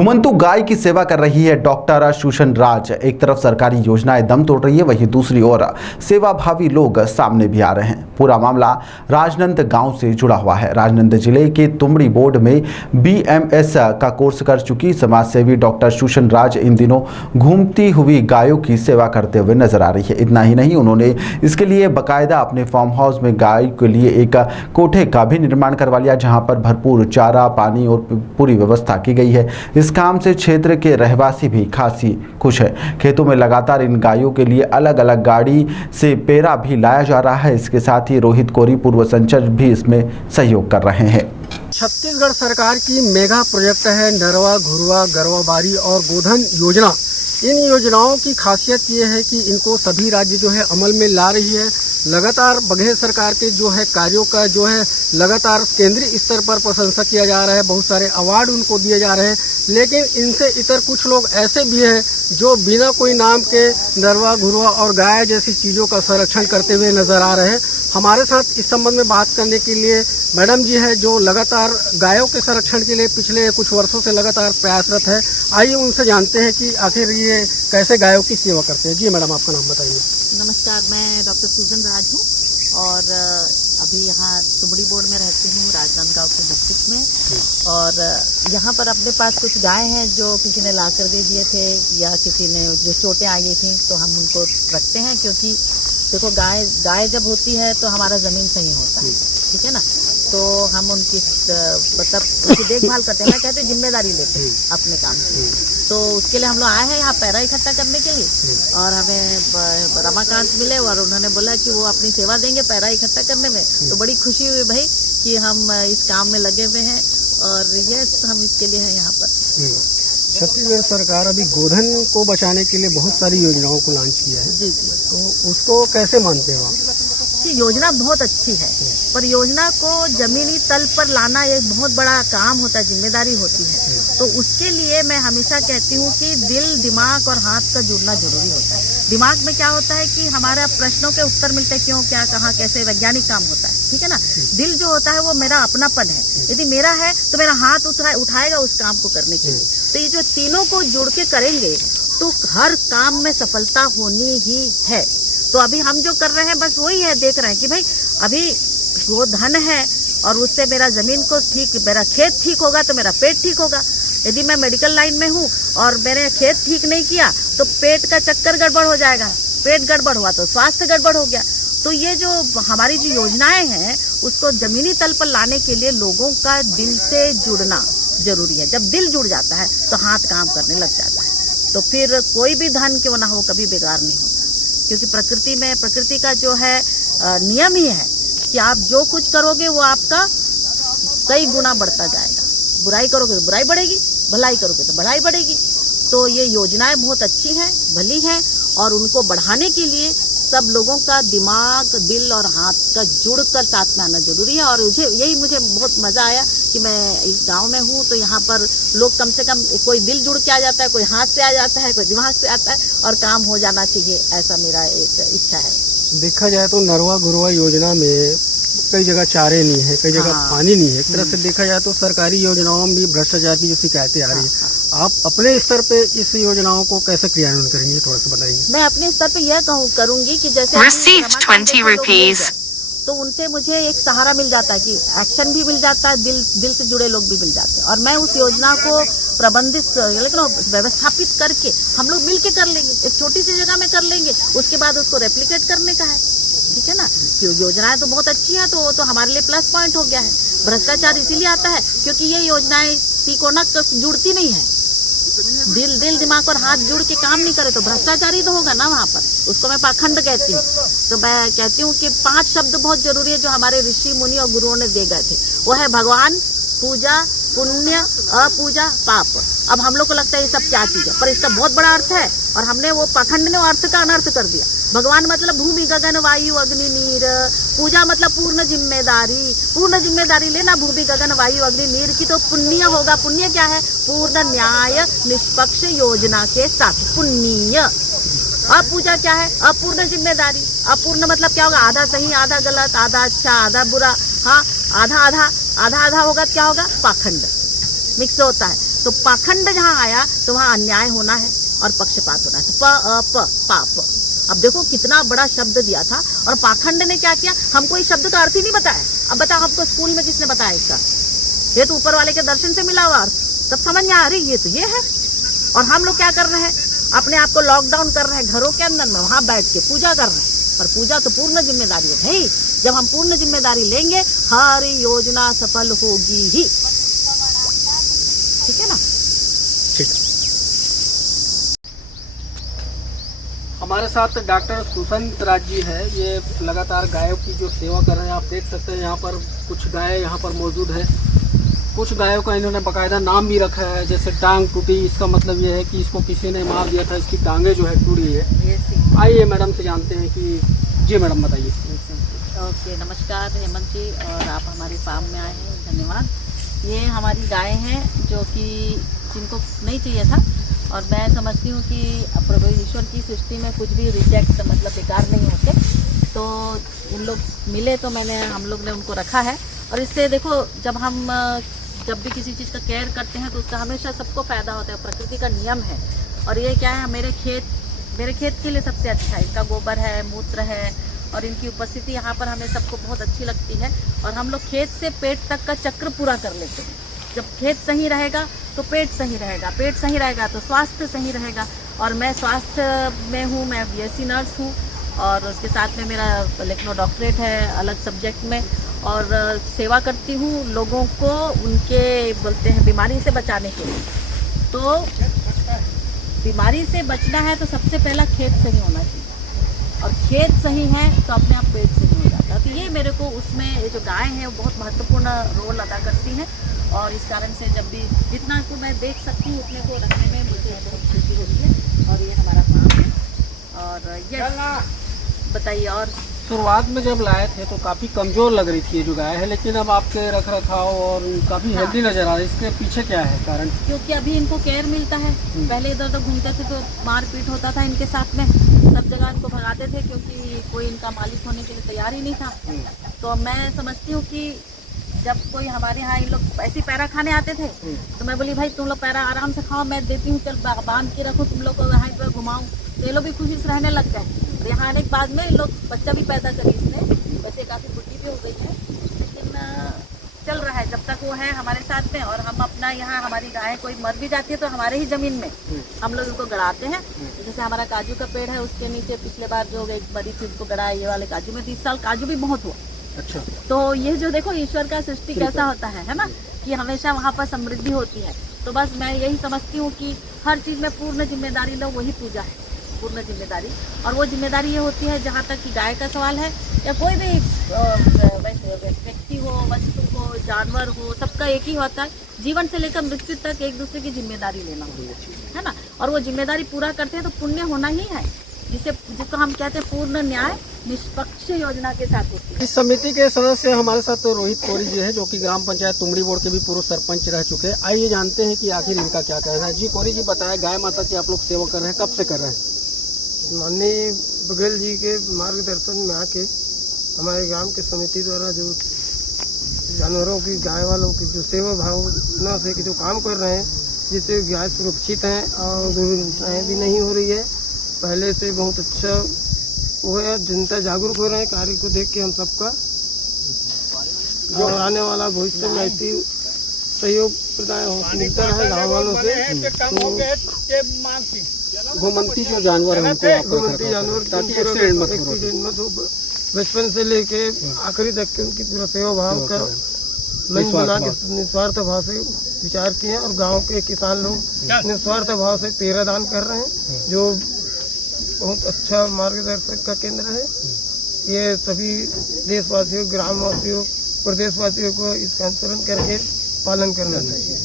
घुमंतु गाय की सेवा कर रही है डॉक्टर सुषन राज। एक तरफ सरकारी योजनाएं दम तोड़ रही है, वहीं दूसरी ओर सेवाभावी लोग सामने भी आ रहे हैं। पूरा मामला राजनंद गांव से जुड़ा हुआ है। राजनंद जिले के तुमड़ी बोर्ड में BMS का कोर्स कर चुकी समाजसेवी डॉक्टर सुषन राज इन दिनों घूमती हुई गायों की सेवा करते हुए नजर आ रही है। इतना ही नहीं, उन्होंने इसके लिए बाकायदा अपने फार्म हाउस में गाय के लिए एक कोठे का भी निर्माण करवा लिया, जहां पर भरपूर चारा, पानी और पूरी व्यवस्था की गई है। इस काम से क्षेत्र के रहवासी भी खासी खुश है। खेतों में लगातार इन गायों के लिए अलग अलग गाड़ी से पेरा भी लाया जा रहा है। इसके साथ ही रोहित कोरी, पूर्व संचर भी इसमें सहयोग कर रहे हैं। छत्तीसगढ़ सरकार की मेगा प्रोजेक्ट है नरवा, घुरवा, गरवाबारी और गोधन योजना। इन योजनाओं की खासियत ये है कि इनको सभी राज्य जो है अमल में ला रही है। लगातार बघेल सरकार के जो है कार्यों का जो है लगातार केंद्रीय स्तर पर प्रशंसा किया जा रहा है। बहुत सारे अवार्ड उनको दिए जा रहे हैं, लेकिन इनसे इतर कुछ लोग ऐसे भी हैं जो बिना कोई नाम के नरवा, घुरवा और गाय जैसी चीज़ों का संरक्षण करते हुए नजर आ रहे हैं। हमारे साथ इस संबंध में बात करने के लिए मैडम जी है, जो लगातार गायों के संरक्षण के लिए पिछले कुछ वर्षों से लगातार प्रयासरत है। आइए उनसे जानते हैं कि आखिर ये कैसे गायों की सेवा करते हैं। जी मैडम, आपका नाम बताइए। नमस्कार, मैं डॉक्टर सुषन राज हूँ और अभी यहाँ तुमड़ी बोर्ड में रहती हूँ, राजनांदगांव के डिस्ट्रिक्ट में। और यहाँ पर अपने पास कुछ गाय हैं जो किसी ने ला कर दे दिए थे या किसी ने जो चोटें आ गई थी, तो हम उनको रखते हैं। क्योंकि देखो, गाय जब होती है तो हमारा ज़मीन सही होता है, ठीक है ना। तो हम उनकी मतलब उनकी देखभाल करते हैं। मैं कहते जिम्मेदारी लेते हैं अपने काम की। तो उसके लिए हम लोग आए हैं यहाँ पैरा इकट्ठा करने के लिए, और हमें रमाकांत मिले और उन्होंने बोला कि वो अपनी सेवा देंगे पैरा इकट्ठा करने में। तो बड़ी खुशी हुई भाई कि हम इस काम में लगे हुए हैं, और यस, हम इसके लिए हैं यहाँ पर। छत्तीसगढ़ सरकार अभी गोधन को बचाने के लिए बहुत सारी योजनाओं को लॉन्च किया है। जी, तो उसको कैसे मानते हो आप? जी, योजना बहुत अच्छी है, पर योजना को जमीनी तल पर लाना एक बहुत बड़ा काम होता है, जिम्मेदारी होती है। तो उसके लिए मैं हमेशा कहती हूँ कि दिल, दिमाग और हाथ का जुड़ना जरूरी होता है। दिमाग में क्या होता है कि हमारा प्रश्नों के उत्तर मिलते हैं, क्यों, क्या, कहाँ, कैसे, वैज्ञानिक काम होता है, ठीक है ना। दिल जो होता है वो मेरा अपनापन है। यदि मेरा है तो मेरा हाथ उठाएगा उस काम को करने के लिए। तो ये जो तीनों को जुड़ के करेंगे तो हर काम में सफलता होनी ही है। तो अभी हम जो कर रहे हैं बस वही है, देख रहे हैं कि भाई अभी वो धन है और उससे मेरा जमीन को मेरा खेत ठीक होगा तो मेरा पेट ठीक होगा। यदि मैं मेडिकल लाइन में हूँ और मैंने खेत ठीक नहीं किया तो पेट का चक्कर गड़बड़ हो जाएगा, पेट गड़बड़ हुआ तो स्वास्थ्य गड़बड़ हो गया। तो ये जो हमारी जो योजनाएं हैं उसको जमीनी तल पर लाने के लिए लोगों का दिल से जुड़ना जरूरी है। जब दिल जुड़ जाता है तो हाथ काम करने लग जाता है। तो फिर कोई भी धन क्यों ना हो कभी बेकार नहीं होता, क्योंकि प्रकृति का जो है नियम ही है कि आप जो कुछ करोगे वो आपका कई गुना बढ़ता जाएगा। बुराई करोगे तो बुराई बढ़ेगी, भलाई करोगे तो भलाई बढ़ेगी। तो ये योजनाएं बहुत अच्छी हैं, भली हैं, और उनको बढ़ाने के लिए सब लोगों का दिमाग, दिल और हाथ का जुड़कर साथ में आना जरूरी है। और मुझे बहुत मजा आया कि मैं इस गांव में हूँ, तो यहाँ पर लोग कम से कम कोई दिल जुड़ के आ जाता है, कोई हाथ से आ जाता है, कोई दिमाग से आता है, और काम हो जाना चाहिए, ऐसा मेरा एक इच्छा है। देखा जाए तो नरवा, घुरवा योजना में कई जगह चारे नहीं है, कई जगह पानी नहीं है। एक तरह से देखा जाए तो सरकारी योजनाओं में भी भ्रष्टाचार की जो शिकायतें आ रही है, आप अपने स्तर पे इस योजनाओं को कैसे क्रियान्वयन करेंगे, थोड़ा सा बताइए। मैं अपने स्तर पे यह करूंगी कि जैसे तो उनसे मुझे एक सहारा मिल जाता है कि एक्शन भी मिल जाता है, दिल से जुड़े लोग भी मिल जाते हैं। और मैं उस योजना को प्रबंधित लेकिन व्यवस्थापित करके हम लोग मिल के कर लेंगे, एक छोटी सी जगह में कर लेंगे, उसके बाद उसको रेप्लिकेट करने का है, ठीक है ना। योजनाएं तो बहुत अच्छी हैं, तो वो तो हमारे लिए प्लस पॉइंट हो गया है। भ्रष्टाचार इसीलिए आता है क्योंकि ये योजनाएं तिकोना जुड़ती नहीं है। दिल, दिमाग और हाथ जुड़ के काम नहीं करे तो भ्रष्टाचार ही तो होगा ना वहाँ पर। उसको मैं पाखंड कहती हूँ। तो मैं कहती हूँ कि 5 शब्द बहुत जरूरी है जो हमारे ऋषि, मुनि और गुरुओं ने दे गए थे। वो है भगवान, पूजा, पुण्य, अपूजा, पाप। अब हम लोग को लगता है ये सब क्या चीज है, पर इसका बहुत बड़ा अर्थ है, और हमने वो पाखंड ने अर्थ का अनर्थ कर दिया। भगवान मतलब भूमि, गगन, वायु, अग्नि, नीर। पूजा मतलब पूर्ण जिम्मेदारी लेना भूमि, गगन, वायु, अग्नि, नीर की। तो पुण्य होगा, पुण्य क्या है? पूर्ण न्याय निष्पक्ष योजना के साथ पुण्य। अपूजा क्या है? अपूर्ण जिम्मेदारी। अपूर्ण मतलब क्या होगा? आधा सही, आधा गलत, आधा अच्छा, आधा बुरा, हाँ, आधा होगा तो क्या होगा? पाखंड मिक्स होता है। तो पाखंड जहाँ आया तो वहाँ अन्याय होना है और पक्षपात होना है। तो पाप। अब देखो कितना बड़ा शब्द दिया था, और पाखंड ने क्या किया, हमको इस शब्द का अर्थ ही नहीं बताया। अब बताओ हमको स्कूल में किसने बताया इसका? ये तो ऊपर वाले के दर्शन से मिला हुआ अर्थ, तब समझ में आ रही ये तो ये है। और हम लोग क्या कर रहे हैं, अपने आप को लॉकडाउन कर रहे हैं घरों के अंदर में, वहां बैठ के पूजा कर रहे हैं। पर पूजा तो पूर्ण जिम्मेदारी है भाई। जब हम पूर्ण जिम्मेदारी लेंगे हर योजना सफल होगी ही। ठीक है ना? हमारे साथ डॉक्टर सुशांत राज जी है। ये लगातार गायों की जो सेवा कर रहे हैं। आप देख सकते हैं यहाँ पर कुछ गाय यहाँ पर मौजूद है। कुछ गायों का इन्होंने बाकायदा नाम भी रखा है, जैसे टांग टूटी, इसका मतलब ये है कि इसको किसी ने मार दिया था, इसकी टांगे जो है टूटी है। आइए मैडम से जानते हैं कि जी मैडम बताइए। ओके, नमस्कार हेमंत जी, और आप हमारे फार्म में आए हैं, धन्यवाद। ये हमारी गाय हैं जो कि जिनको नहीं चाहिए था, और मैं समझती हूँ कि प्रभु ईश्वर की सृष्टि में कुछ भी रिजेक्ट मतलब बेकार नहीं होते। तो उन लोग मिले तो हम लोग ने उनको रखा है। और इससे देखो जब भी किसी चीज़ का केयर करते हैं तो उसका हमेशा सबको फ़ायदा होता है, प्रकृति का नियम है। और ये क्या है, मेरे खेत के लिए सबसे अच्छा है। इनका गोबर है, मूत्र है, और इनकी उपस्थिति यहाँ पर हमें सबको बहुत अच्छी लगती है। और हम लोग खेत से पेट तक का चक्र पूरा कर लेते हैं। जब खेत सही रहेगा तो पेट सही रहेगा, पेट सही रहेगा तो स्वास्थ्य सही रहेगा। और मैं स्वास्थ्य में हूँ, मैं BSc नर्स हूँ, और उसके साथ में मेरा लखनऊ डॉक्टरेट है अलग सब्जेक्ट में। और सेवा करती हूँ लोगों को उनके बोलते हैं बीमारी से बचाने के लिए। तो बीमारी से बचना है तो सबसे पहला खेत सही होना चाहिए, और खेत सही है तो अपने आप पेट सही हो जाता है। तो ये मेरे को उसमें ये जो गाय है वो बहुत महत्वपूर्ण रोल अदा करती हैं। और इस कारण से जब भी जितना को मैं देख सकती हूँ उतने को रखने में मुझे बहुत खुशी होती है। और ये हमारा काम है। और ये बताइए। और शुरुआत में जब लाए थे तो काफ़ी कमज़ोर लग रही थी ये जो गाय है, लेकिन अब आपके रख रखाव और काफ़ी हेल्दी नज़र आ रहा है। इसके पीछे क्या है कारण? क्योंकि अभी इनको केयर मिलता है। पहले इधर उधर घूमते थे तो मारपीट होता था इनके साथ में, सब जगह इनको भगाते थे क्योंकि कोई इनका मालिक होने के लिए तैयार ही नहीं था। तो मैं समझती हूँ कि जब कोई हमारे यहाँ इन लोग ऐसी पैरा खाने आते थे तो मैं बोली भाई तुम लोग पैरा आराम से खाओ, मैं देती हूँ, चल बांध के रखो, तुम लोग को यहाँ पर घुमाऊँ। तो ये लोग भी खुशी से रहने लगते हैं। तो यहाँ आने के बाद में लोग बच्चा भी पैदा करी इसने, वैसे काफ़ी बुढ़ी भी हो गई है, लेकिन चल रहा है जब तक वो है हमारे साथ में। और हम अपना यहाँ हमारी गाय कोई मर भी जाती है तो हमारे ही ज़मीन में हम लोग उनको गड़ाते हैं। जैसे हमारा काजू का पेड़ है उसके नीचे पिछले बार जो एक बड़ी थी उसको गड़ाया, ये वाले काजू में 30 साल काजू भी बहुत हुआ। अच्छा। तो ये जो देखो ईश्वर का सृष्टि कैसा होता है ना, कि हमेशा वहाँ पर समृद्धि होती है। तो बस मैं यही समझती हूँ कि हर चीज़ में पूर्ण जिम्मेदारी लो, वही पूजा है, पूर्ण जिम्मेदारी। और वो जिम्मेदारी ये होती है जहाँ तक कि गाय का सवाल है या कोई भी व्यक्ति हो, वस्तु हो, जानवर हो, सबका एक ही होता है, जीवन से लेकर मृत्यु तक एक दूसरे की जिम्मेदारी लेना है ना। और वो जिम्मेदारी पूरा करते हैं तो पुण्य होना ही है, जिसको हम कहते हैं पूर्ण न्याय निष्पक्ष योजना के साथ होती है। इस समिति के सदस्य हमारे साथ तो रोहित कोरी जी है, जो कि ग्राम पंचायत तुमड़ी बोर्ड के भी पूर्व सरपंच रह चुके हैं। आइए जानते हैं कि आखिर इनका क्या कहना है। जी कोरी जी बताया, गाय माता की आप लोग सेवा कर रहे हैं, कब से कर रहे हैं? माननीय बघेल जी के मार्गदर्शन में आके हमारे ग्राम के समिति द्वारा जो जानवरों की, गाय वालों की जो सेवा भावना से जो काम कर रहे हैं, जिससे गाय सुरक्षित हैं और दुर्घटनाएँ भी नहीं हो रही है, पहले से बहुत अच्छा वो है। जनता जागरूक हो रहे हैं कार्य को देख के हम सबका, और आने वाला भविष्य में ऐसी सहयोग प्रदान मिलता है गाँव वालों से। तो घुमंती जो जानवर है उनको घुमंती जानवर ताकि एक्सीडेंट मत हो, बचपन से लेके आखिरी तक के उनकी पूरा सेवा भाव का मन बना के निस्वार्थ भाव से विचार किए हैं। और गांव के किसान लोग निस्वार्थ भाव से तेरा दान कर रहे हैं, जो बहुत अच्छा मार्गदर्शक का केंद्र है। ये सभी देशवासियों, ग्रामवासियों, प्रदेशवासियों को इसका अनुसरण करके पालन करना चाहिए।